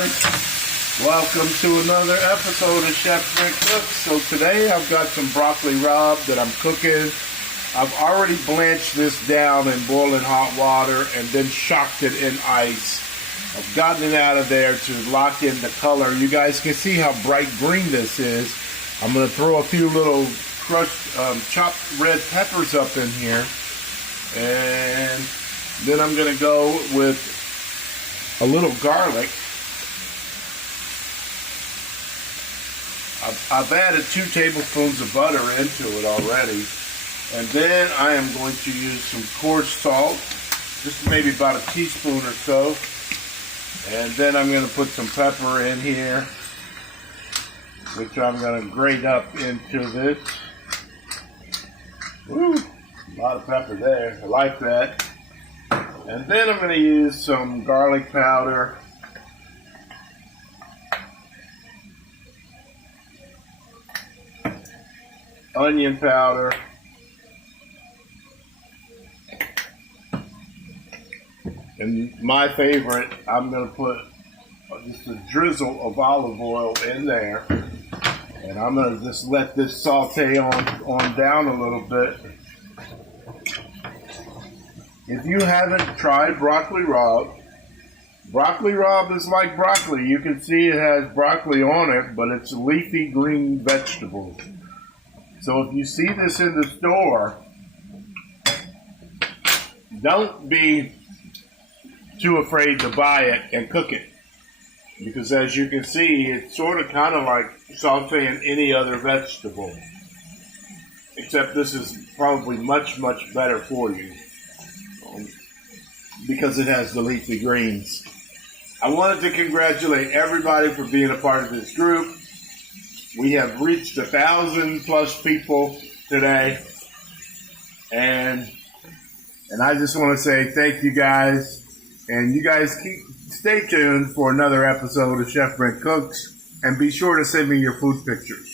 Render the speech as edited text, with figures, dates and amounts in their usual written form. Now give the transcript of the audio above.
everybody. Welcome to another episode of Chef Brent Cooks. So today I've got some broccoli rabe that I'm cooking. I've already blanched this down in boiling hot water and then shocked it in ice. I've gotten it out of there to lock in the color. You guys can see how bright green this is. I'm going to throw a few little crushed, chopped red peppers up in here. And then I'm going to go with a little garlic. I've added 2 tablespoons of butter into it already. And then I am going to use some coarse salt, just maybe about a teaspoon or so. And then I'm going to put some pepper in here, which I'm going to grate up into this. Woo, a lot of pepper there. I like that. And then I'm going to use some garlic powder. Onion powder. And my favorite, I'm going to put just a drizzle of olive oil in there. And I'm going to just let this saute on down a little bit. If you haven't tried broccoli rabe is like broccoli. You can see it has broccoli on it, but it's a leafy green vegetable. So if you see this in the store, don't be too afraid to buy it and cook it, because as you can see, it's sort of kind of like sauteing any other vegetable, except this is probably much better for you because it has the leafy greens. I wanted to congratulate everybody for being a part of this group. We have reached 1,000+ people today, and I just want to say thank you guys. And you guys stay tuned for another episode of Chef Brent Cooks, and be sure to send me your food pictures.